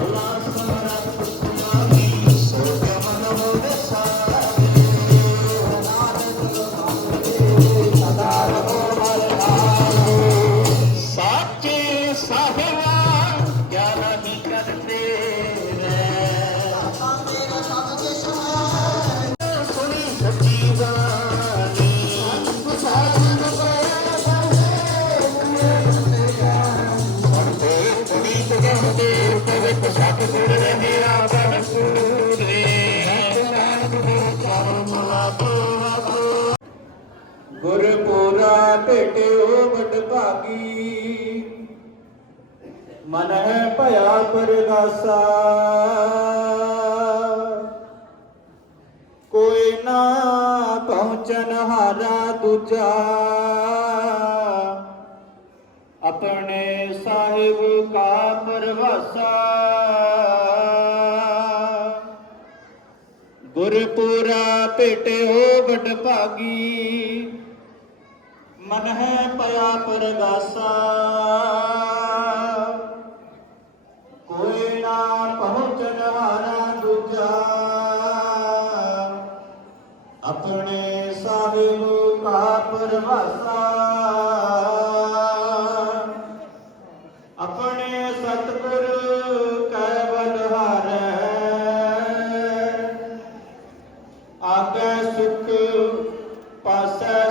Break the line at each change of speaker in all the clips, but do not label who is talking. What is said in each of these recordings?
Lord. ਵਡ ਮਨ ਹੈ ਭਇਆ ਪਰਗਾਸਾ। ਕੋਈ ਨਾ ਪਹੁੰਚਨ ਹਾਰਾ ਦੂਜਾ। ਆਪਣੇ ਸਾਹਿਬ ਕਾ ਪਰਵਾਸਾ। ਗੁਰਪੁਰਾ ਭੇਟਿਓ ਵਡ ਭਾਗੀ। ਮਨ ਹੈ ਪਿਆ ਪਰਗਾਸਾ ਕੋਈ ਨਾ ਪਹੁੰਚਨ ਹਾਰਾ ਦੂਜਾ। ਆਪਣੇ ਸਾਹਿਬ ਕਾ ਪਰਵਾਸਾ। ਆਪਣੇ ਸਤਿਗੁਰ ਕੈ ਬਲਹਾਰੈ ਆਗੇ ਸੁਖ ਪਾਸੈ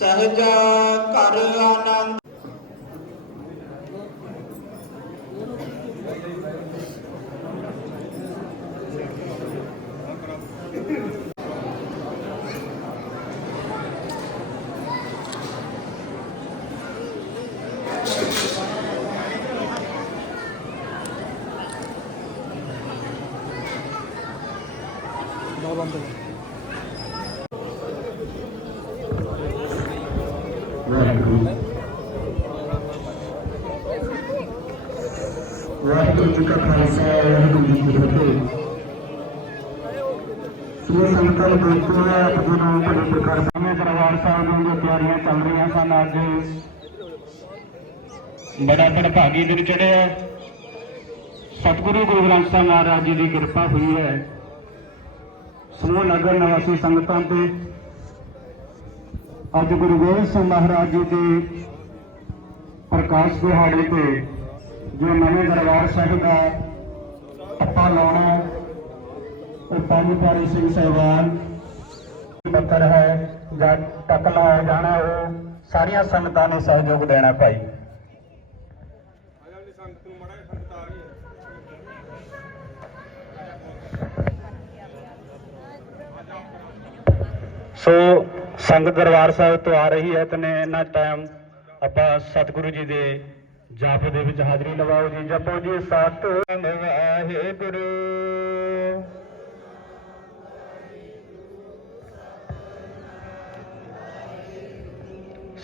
Sahaja ਕਰ Thank you.
ਵਾਹਿਗੁਰੂ ਜੀ ਕਾ ਖਾਲਸਾ ਵਾਹਿਗੁਰੂ ਜੀ ਕੀ ਫਤਿਹ ਸ੍ਰੀ ਸੰਤਾਂ ਨੂੰ ਬੇਨਤੀ ਹੈ ਆਪ ਜੀ ਨੂੰ ਦਰਬਾਰ ਸਾਹਿਬ ਦੀਆਂ ਤਿਆਰੀਆਂ ਚੱਲ ਰਹੀਆਂ ਸਨ ਅੱਜ ਬੜਾ ਭੜਭਾਗੀ ਦਿਨ ਚੜਿਆ ਸਤਿਗੁਰੂ ਗੁਰੂ ਗ੍ਰੰਥ ਸਾਹਿਬ ਮਹਾਰਾਜ ਜੀ ਦੀ ਕਿਰਪਾ ਹੋਈ ਹੈ। ਸਮੂਹ ਨਗਰ ਨਿਵਾਸੀ ਸੰਗਤਾਂ ਤੇ ਅੱਜ ਗੁਰੂ ਗੋਬਿੰਦ ਸਿੰਘ ਮਹਾਰਾਜ ਜੀ ਦੇ ਪ੍ਰਕਾਸ਼ ਦਿਹਾੜੇ ਤੇ ਜੋ ਨਵੇਂ ਦਰਬਾਰ ਸਾਹਿਬ ਦਾ ਪੱਤਾ ਲਾਉਣਾ ਉਹ ਪੰਜ ਪਿਆਰੇ ਸਿੰਘ ਸਾਹਿਬਾਨ ਪੱਤਰ ਹੈ ਜਾਂ ਟੱਕ ਲਾਇਆ ਜਾਣਾ ਉਹ ਸਾਰੀਆਂ ਸੰਗਤਾਂ ਨੇ ਸਹਿਯੋਗ ਦੇਣਾ ਭਾਈ। ਸੋ ਸੰਗਤ ਦਰਬਾਰ ਸਾਹਿਬ ਤੋਂ ਆ ਰਹੀ ਹੈ ਤੇ ਨੇ ਇਹਨਾਂ ਟਾਈਮ ਆਪਾਂ ਸਤਿਗੁਰੂ ਜੀ ਦੇ ਜਾਪ ਦੇ ਵਿੱਚ ਹਾਜ਼ਰੀ ਲਵਾਓ ਜੀ। ਜਪੋ ਜੀ ਸਤਿ ਵਾਹਿਗੁਰੂ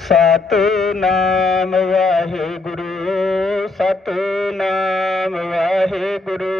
ਸਤਨਾਮ ਵਾਹਿਗੁਰੂ ਸਤਨਾਮ ਵਾਹਿਗੁਰੂ।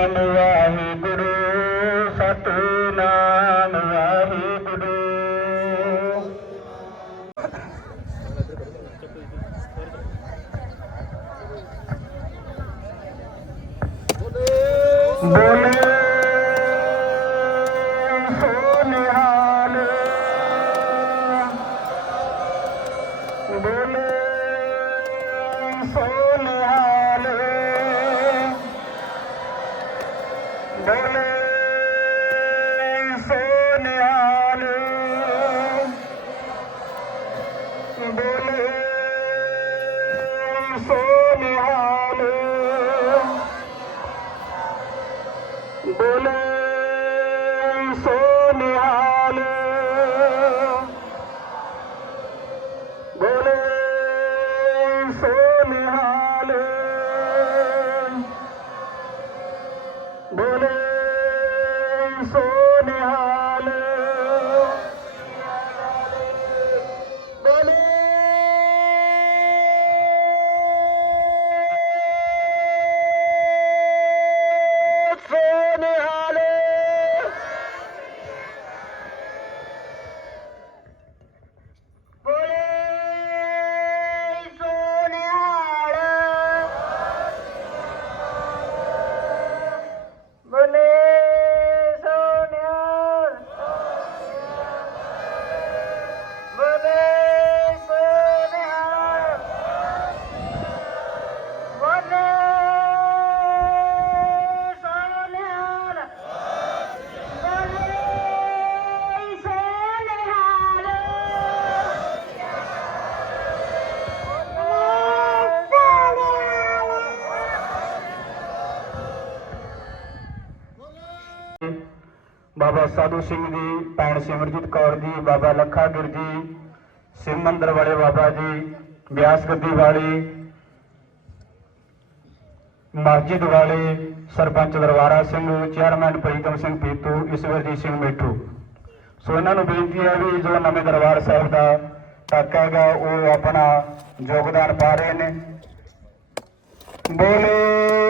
ਸਤਨਾਮ ਵਾਹਿਗੁਰੂ ਬੋਲੇ ਸੋ ਨਿਹਾਲ। ਬਾਬਾ ਸਾਧੂ ਸਿੰਘ ਜੀ, ਭੈਣ ਸਿਮਰਜੀਤ ਕੌਰ ਜੀ, ਬਾਬਾ ਲੱਖਾ ਗਿਰ ਜੀ ਸਿਵ ਵਾਲੇ ਬਾਬਾ ਜੀ, ਬਿਆਸ ਗੱਦੀ ਵਾਲੇ, ਮਸਜਿਦ ਵਾਲੇ ਸਰਪੰਚ ਦਰਬਾਰਾ ਸਿੰਘ, ਚੇਅਰਮੈਨ ਪ੍ਰੀਤਮ ਸਿੰਘ ਪੀਤੂ, ਈਸ਼ਵਰਜੀਤ ਸਿੰਘ ਮਿੱਠੂ। ਸੋ ਇਹਨਾਂ ਨੂੰ ਬੇਨਤੀ ਹੈ ਵੀ ਜੋ ਨਵੇਂ ਦਰਬਾਰ ਸਾਹਿਬ ਦਾ ਟੱਕ ਹੈਗਾ, ਉਹ ਆਪਣਾ ਯੋਗਦਾਨ ਪਾ ਰਹੇ ਨੇ। ਬੋਲੇ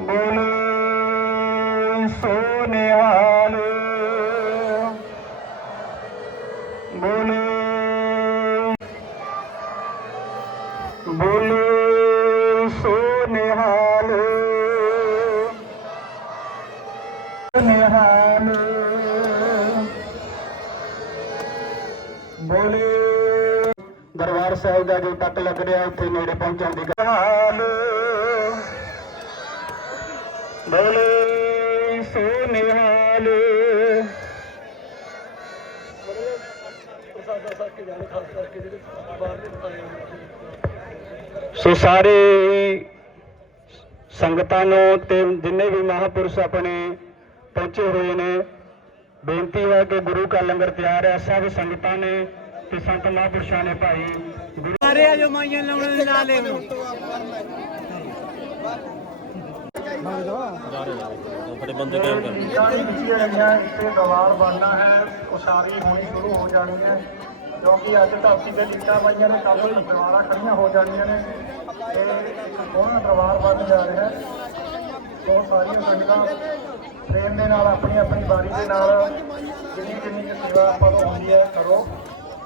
ਬੋਲੇ ਸੋਨਿਹਾਲ ਬੋਲੇ ਬੋਲੇ ਸੋਨਿਹਾਲ ਨਿਹਾਲ ਬੋਲੇ ਦਰਬਾਰ ਸਾਹਿਬ ਦਾ ਜੋ ਟੱਕ ਲੱਗ ਰਿਹਾ, ਉੱਥੇ ਨੇੜੇ ਪਹੁੰਚਣ ਦੀ ਹਾਲ ਬੋਲੇ, ਸੋ ਨਿਹਾਲ। ਸੋ ਸਾਰੇ ਸੰਗਤਾਂ ਨੂੰ ਤੇ ਜਿੰਨੇ ਵੀ ਮਹਾਪੁਰਸ਼ ਆਪਣੇ ਪਹੁੰਚੇ ਹੋਏ ਨੇ, ਬੇਨਤੀ ਹੈ ਕਿ ਗੁਰੂ ਕਾ ਲੰਗਰ ਤਿਆਰ ਹੈ। ਸਭ ਸੰਗਤਾਂ ਨੇ ਤੇ ਸੰਤ ਮਹਾਪੁਰਸ਼ਾਂ ਨੇ ਭਾਈ
ਸਾਰੇ ਆ ਜੋ ਮਾਈਆਂ ਲਾਉਣ ਦੇ ਨਾਲ ਲੈ
ਬੜੇ ਬੰਦੇ ਕੰਮ ਕਰਦੇ
ਸਾਰੀ ਵਿੱਚੀਆਂ ਰਹੀਆਂ ਇੱਥੇ ਦਵਾਰ ਬਣਨਾ ਹੈ ਉਸਾਰੀ ਹੋਣੀ ਸ਼ੁਰੂ ਹੋ ਜਾਣੀ ਹੈ ਕਿਉਂਕਿ ਅੱਜ ਧਰਤੀ ਤੇ ਲੀਟਾਂ ਪਾਈਆਂ ਨੇ ਕੱਲ ਨੂੰ ਦੀਵਾਰਾਂ ਖੜੀਆਂ ਹੋ ਜਾਣੀਆਂ ਨੇ। ਤੇ ਸੋਹਣਾ ਦਰਬਾਰ ਬਣ ਜਾ ਰਿਹਾ ਹੈ। ਸੋ ਸਾਰੀਆਂ ਸੰਗਤਾਂ ਪ੍ਰੇਮ ਦੇ ਨਾਲ ਆਪਣੀ ਆਪਣੀ ਵਾਰੀ ਦੇ ਨਾਲ ਜਿੰਨੀ ਜਿੰਨੀ ਸੇਵਾ ਆਪਾਂ ਤੋਂ ਹੁੰਦੀ ਹੈ ਕਰੋ।